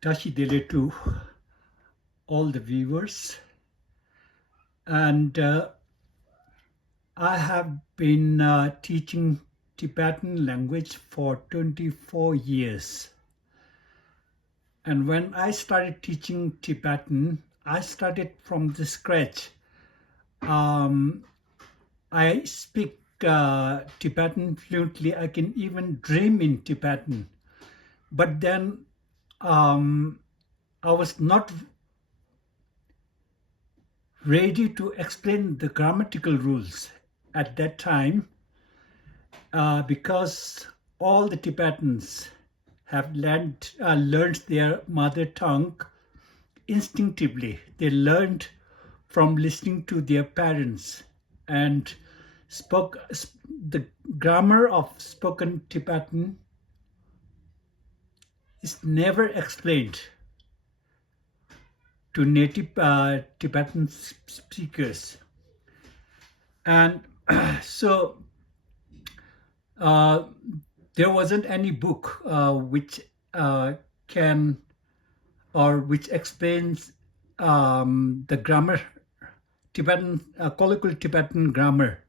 Tashi Dele to all the viewers. And I have been teaching Tibetan language for 24 years. And when I started teaching Tibetan, I started from the scratch. Um, I speak Tibetan fluently. I can even dream in Tibetan. But then I was not ready to explain the grammatical rules at that time because all the Tibetans have learned their mother tongue instinctively. They learned from listening to their parents and spoke the grammar of spoken Tibetan is never explained to native Tibetan speakers. And so there wasn't any book which can or which explains the grammar, Tibetan, colloquial Tibetan grammar.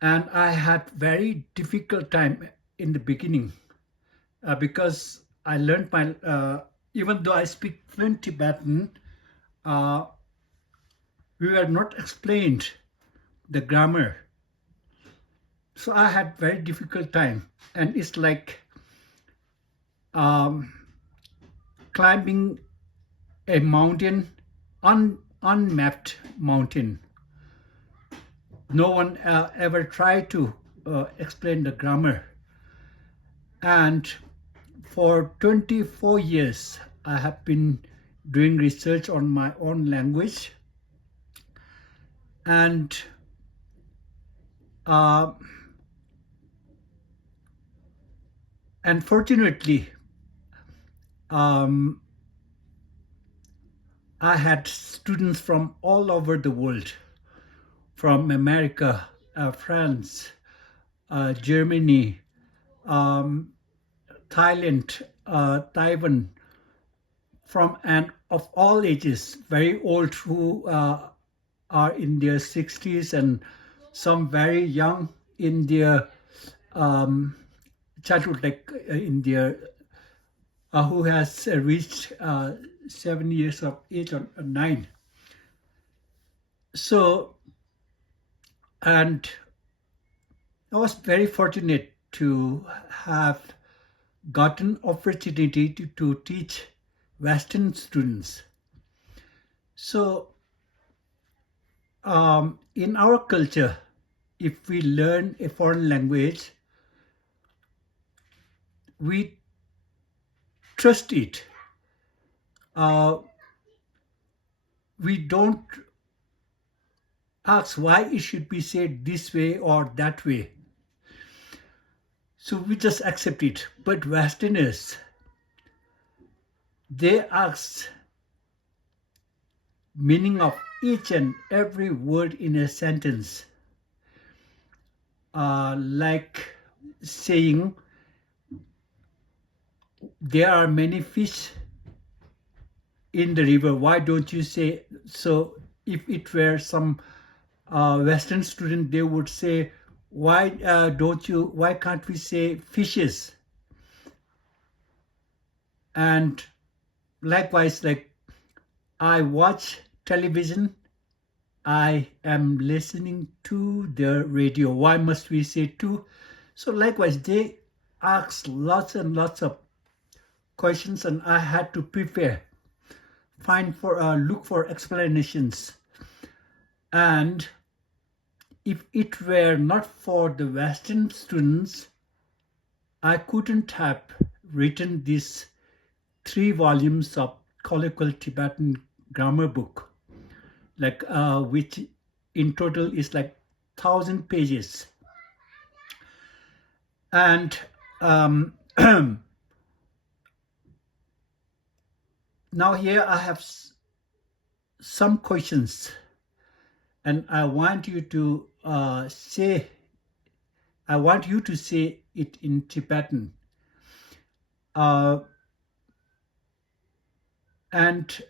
And I had very difficult time in the beginning because I learned even though I speak fluent Tibetan, we were not explained the grammar. So I had very difficult time, and it's like climbing a mountain, unmapped mountain. No one ever tried to explain the grammar. And for 24 years, I have been doing research on my own language. And fortunately, I had students from all over the world, from America, France, Germany, Thailand, Taiwan, from and of all ages, very old who are in their 60s and some very young in their childhood, like in their who has reached 7 years of age or 9. So, and I was very fortunate to have gotten opportunity to teach Western students. So, in our culture, if we learn a foreign language, we trust it. We don't ask why it should be said this way or that way. So we just accept it. But Westerners, they ask meaning of each and every word in a sentence. Like saying, there are many fish in the river. Why don't you say so? If it were some Western student, they would say, why can't we say fishes? And likewise, like I watch television, I am listening to the radio. Why must we say to? So likewise, they ask lots and lots of questions, and I had to prepare, look for explanations. And if it were not for the Western students, I couldn't have written these 3 volumes of colloquial Tibetan grammar book, like which in total is like 1,000 pages. And now here I have some questions, and I want you to say it in Tibetan. And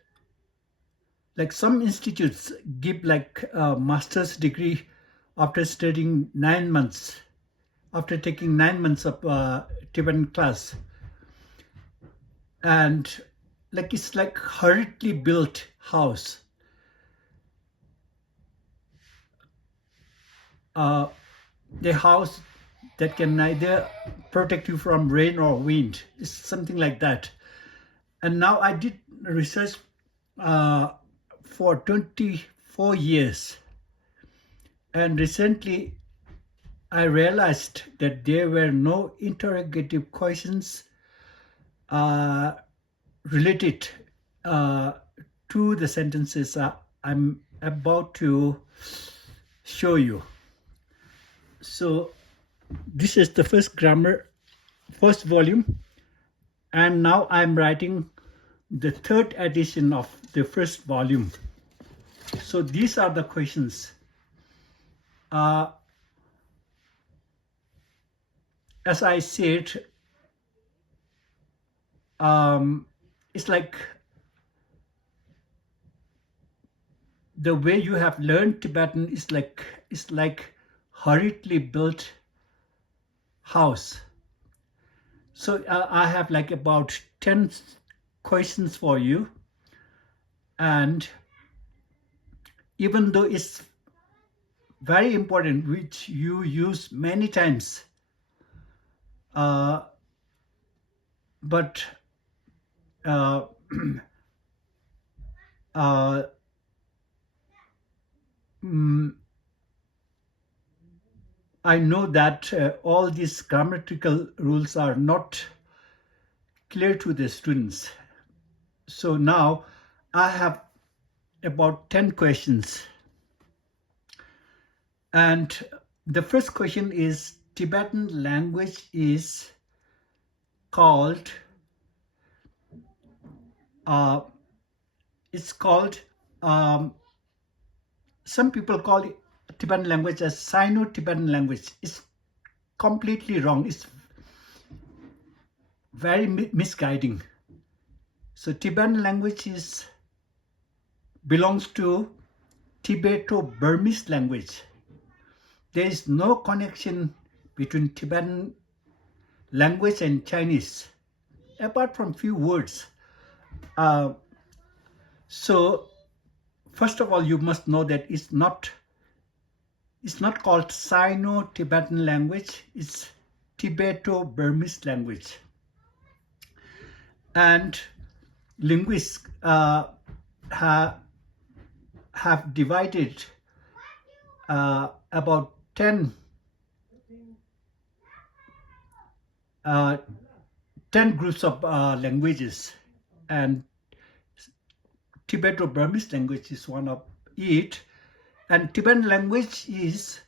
like some institutes give like a master's degree after studying 9 months, after taking 9 months of Tibetan class. And like it's like hurriedly built house. The house that can neither protect you from rain or wind. It's something like that. And now I did research for 24 years. And recently I realized that there were no interrogative questions related to the sentences I'm about to show you. So this is the first volume, and now I'm writing the third edition of the first volume. So these are the questions. As I said, it's like the way you have learned Tibetan is like hurriedly built house. So I have like about 10 questions for you, and even though it's very important, which you use many times, but I know that all these grammatical rules are not clear to the students. So now I have about 10 questions. And the first question is, Tibetan language is called, some people call it Tibetan language as Sino-Tibetan language. It's completely wrong. It's very misguiding. So Tibetan language belongs to Tibeto-Burmese language. There is no connection between Tibetan language and Chinese, apart from few words. So first of all, you must know that it's not called Sino-Tibetan language. It's Tibeto-Burmese language. And linguists have divided about 10 groups of languages, and Tibeto-Burmese language is one of it. And Tibetan language is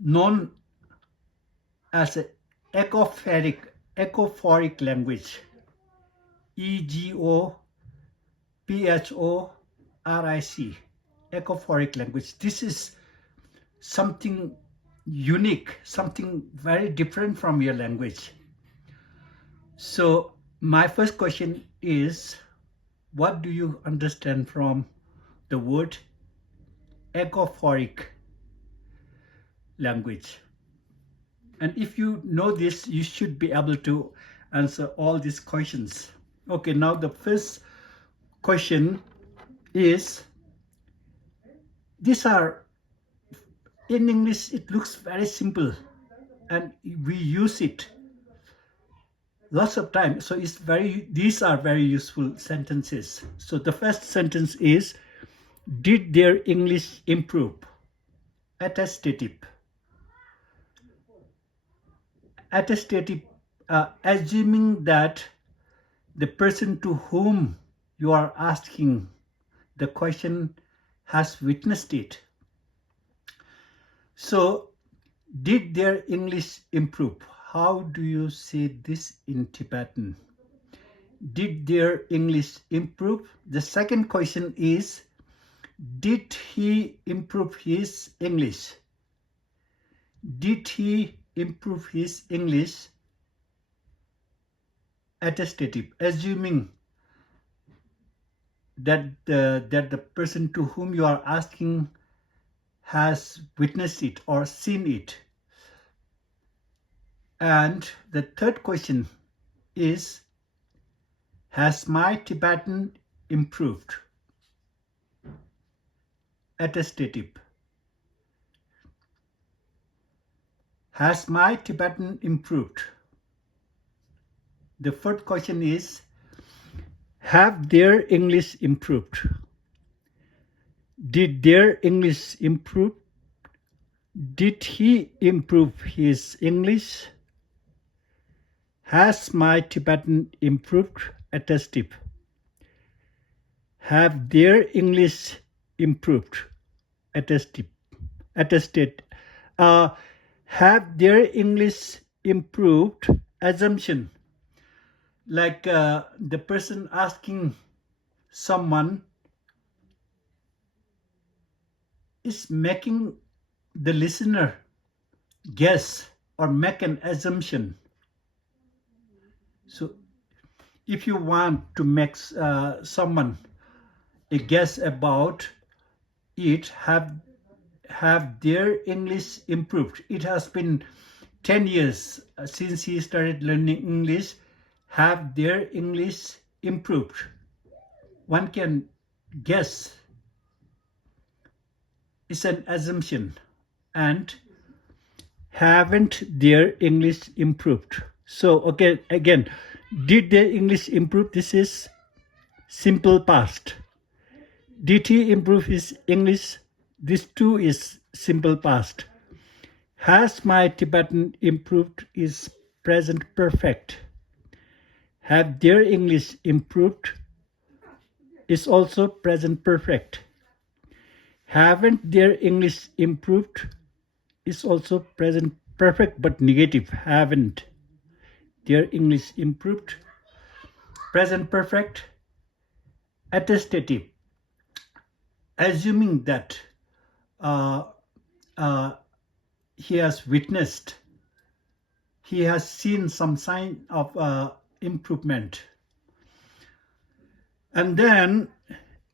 known as an echophoric language. EGOPHORIC, echophoric language. This is something unique, something very different from your language. So my first question is, what do you understand from the word echophoric language? And if you know this, you should be able to answer all these questions. Okay, now the first question is, these are, in English, it looks very simple, and we use it lots of time. So these are very useful sentences. So the first sentence is, did their English improve? Attestative. Attestative, assuming that the person to whom you are asking the question has witnessed it. So, did their English improve? How do you say this in Tibetan? Did their English improve? The second question is, did he improve his English? Did he improve his English? Attestative, assuming that the person to whom you are asking has witnessed it or seen it. And the third question is, has my Tibetan improved? Attestative. Has my Tibetan improved? The fourth question is, have their English improved? Did their English improve? Did he improve his English? Has my Tibetan improved? Attestive. Have their English improved? Attestive. Attested. Have their English improved? Assumption. Like the person asking someone is making the listener guess or make an assumption. So if you want to make someone a guess about it, have their English improved? It has been 10 years since he started learning English. Have their English improved? One can guess. It's an assumption. And haven't their English improved? So okay, again, did their English improve? This is simple past. Did he improve his English? This too is simple past. Has my Tibetan improved is present perfect. Have their English improved is also present perfect. Haven't their English improved is also present perfect but negative. Haven't their English improved. Present perfect. Attestative. Assuming that he has witnessed, he has seen some sign of improvement. And then,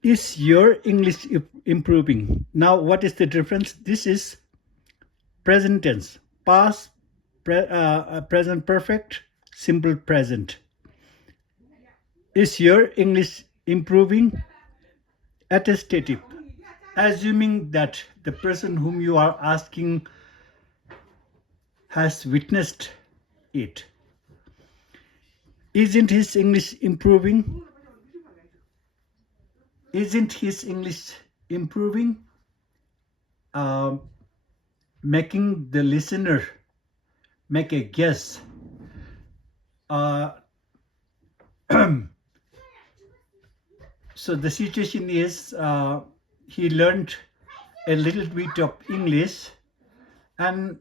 is your English improving? Now, what is the difference? This is present tense, past, present perfect, simple present. Is your English improving? Attestative. Assuming that the person whom you are asking has witnessed it. Isn't his English improving? Isn't his English improving? Making the listener make a guess. So the situation is he learned a little bit of English and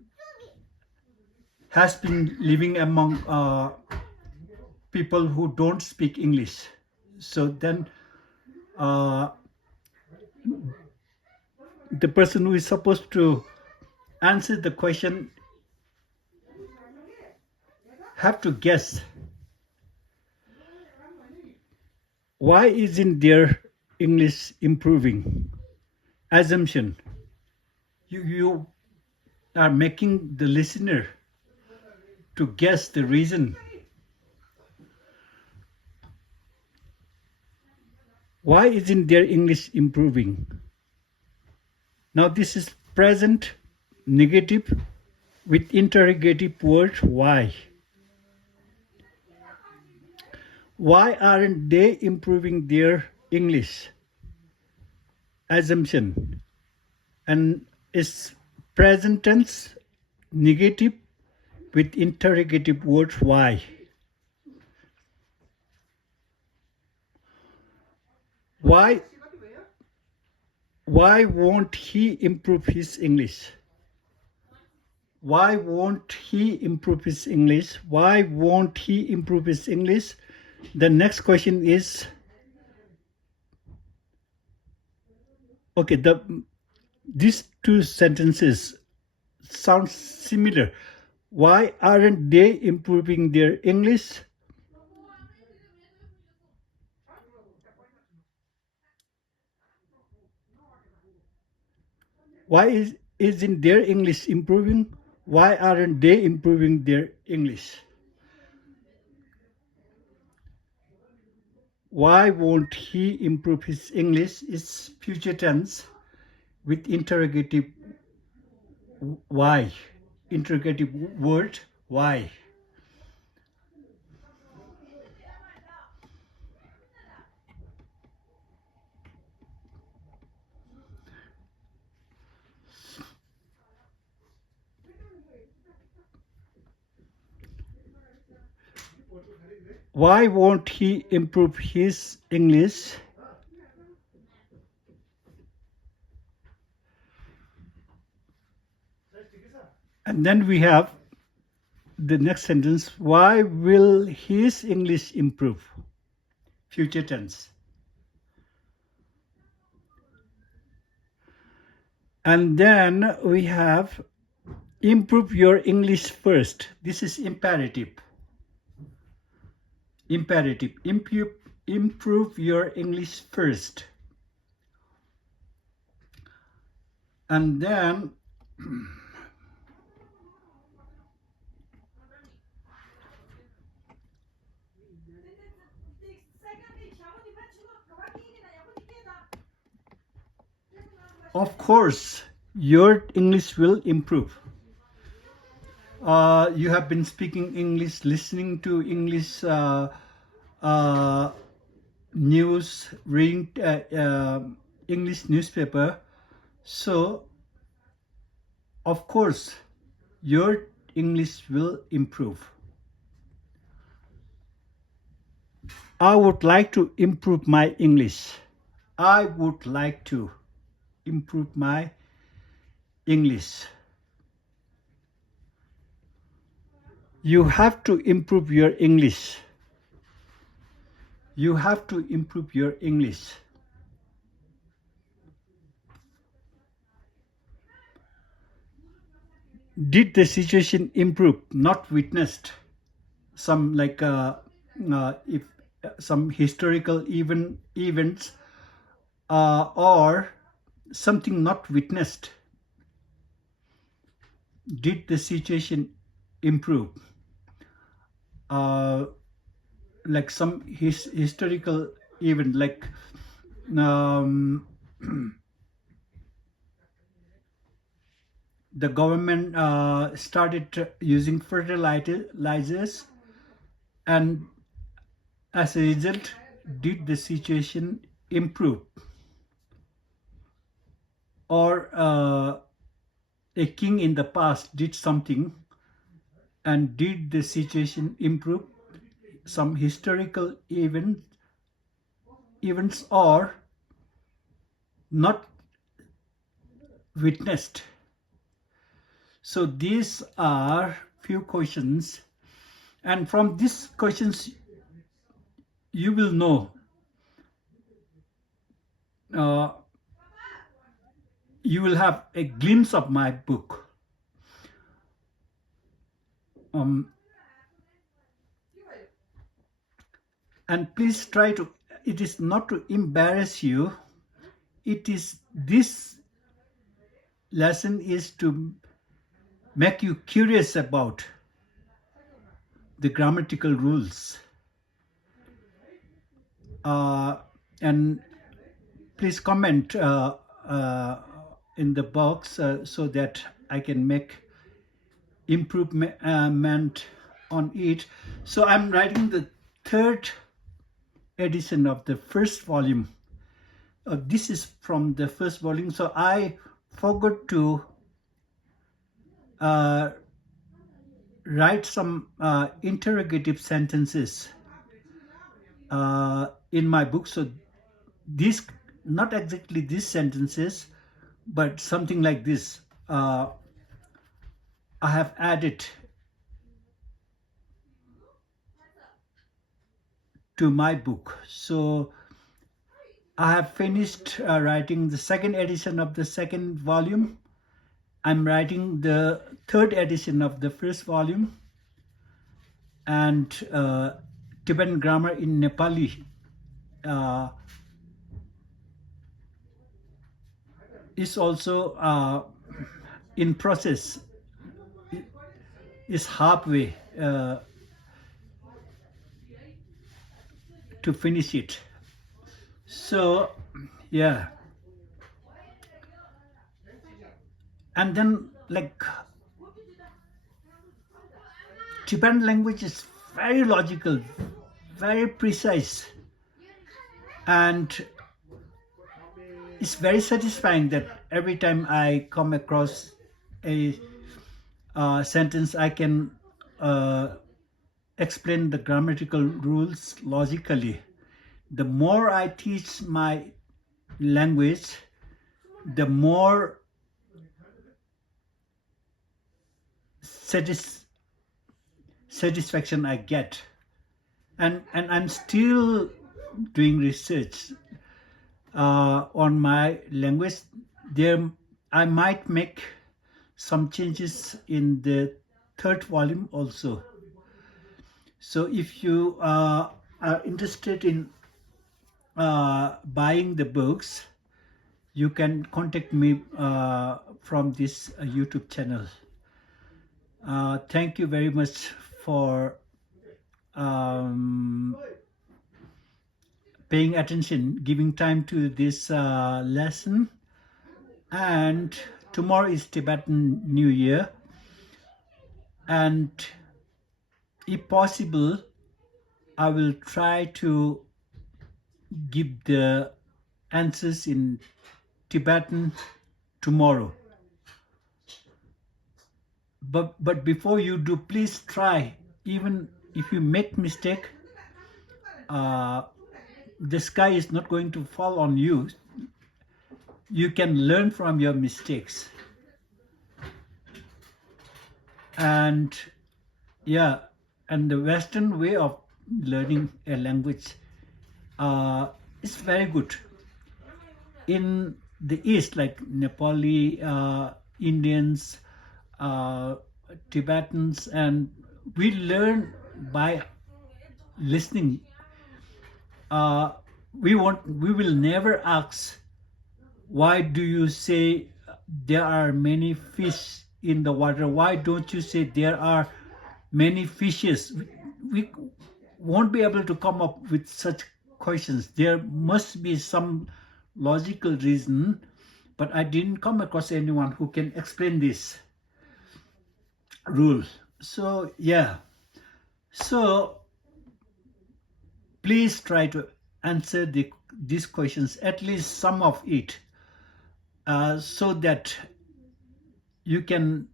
has been living among people who don't speak English. So then the person who is supposed to answer the question have to guess. Why isn't their English improving? Assumption. You are making the listener to guess the reason. Why isn't their English improving? Now this is present negative with interrogative word why. Why aren't they improving their English? Assumption. And is present tense negative with interrogative word why. Why won't he improve his English? Why won't he improve his English? Why won't he improve his English? The next question is, okay, these two sentences sound similar. Why aren't they improving their English? Why isn't their English improving? Why aren't they improving their English? Why won't he improve his English? Is future tense with interrogative why. Interrogative word why. Why won't he improve his English? And then we have the next sentence. Why will his English improve? Future tense. And then we have improve your English first. This is imperative. Imperative. Improve your English first. And then of course your English will improve. You have been speaking English, listening to English news, reading English newspaper. So, of course, your English will improve. I would like to improve my English. I would like to improve my English. You have to improve your English. You have to improve your English. Did the situation improve? Not witnessed. Some like if some historical events or something not witnessed. Did the situation improve? Like some historical event, like um, the government started using fertilizers, and as a result, did the situation improve? Or a king in the past did something, and did the situation improve? Some historical events or not witnessed. So these are few questions, and from these questions you will know you will have a glimpse of my book. And please try to, it is not to embarrass you, it is, this lesson is to make you curious about the grammatical rules. And please comment in the box so that I can make improvement on it. So I'm writing the third edition of the first volume. This is from the first volume, so I forgot to write some interrogative sentences in my book. So this, not exactly these sentences, but something like this, I have added to my book. So I have finished writing the second edition of the second volume. I'm writing the third edition of the first volume, and Tibetan grammar in Nepali. is also in process, is halfway to finish it. So yeah, and then like Tibetan language is very logical, very precise, and it's very satisfying that every time I come across a sentence, I can explain the grammatical rules logically. The more I teach my language, the more satisfaction I get. And I'm still doing research on my language. There, I might make some changes in the third volume also. So if you are interested in buying the books, you can contact me from this YouTube channel. Thank you very much for paying attention, giving time to this lesson. And tomorrow is Tibetan New Year, and if possible, I will try to give the answers in Tibetan tomorrow. But before you do, please try. Even if you make mistake, the sky is not going to fall on you. You can learn from your mistakes. And yeah, and the Western way of learning a language is very good. In the East, like Nepali, Indians, Tibetans, and we learn by listening. We will never ask, why do you say there are many fish in the water? Why don't you say there are many fishes? We won't be able to come up with such questions. There must be some logical reason, but I didn't come across anyone who can explain this rule. So yeah, so please try to answer these questions, at least some of it, so that you can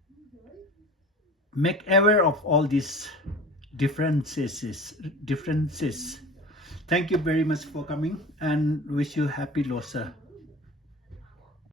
make aware of all these differences. Thank you very much for coming, and wish you happy Losar.